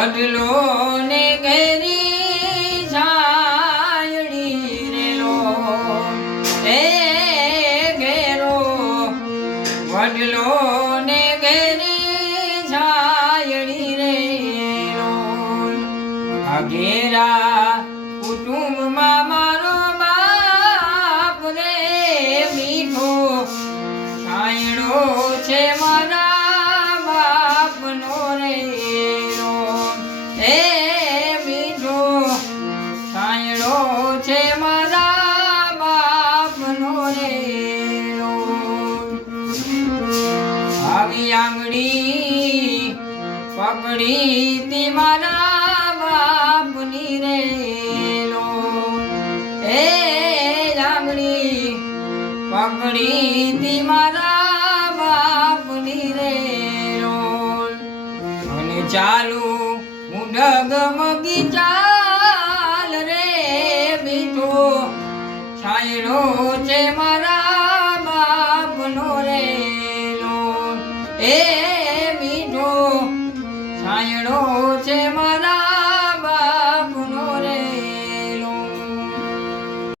વડલો ને ઘેરી છાયડી રેલો. એ ઘેરો વડલો ને ઘેરી જાયડી રેલો. આ ઘેરા કુટુંબમાં મારો બાપ રે મીઠો. છાયડો છે મારા છે મારા બાપનો રેલો આવી આંગળી પકડી તી મારા બાપની રેલો. એ આંગળી પકડી તી મારા બાપની અને ચાલુ હું ડગમગી ચાલ છાયડો છે મારા બાપનો રેલો. એ મીઠો છાયડો છે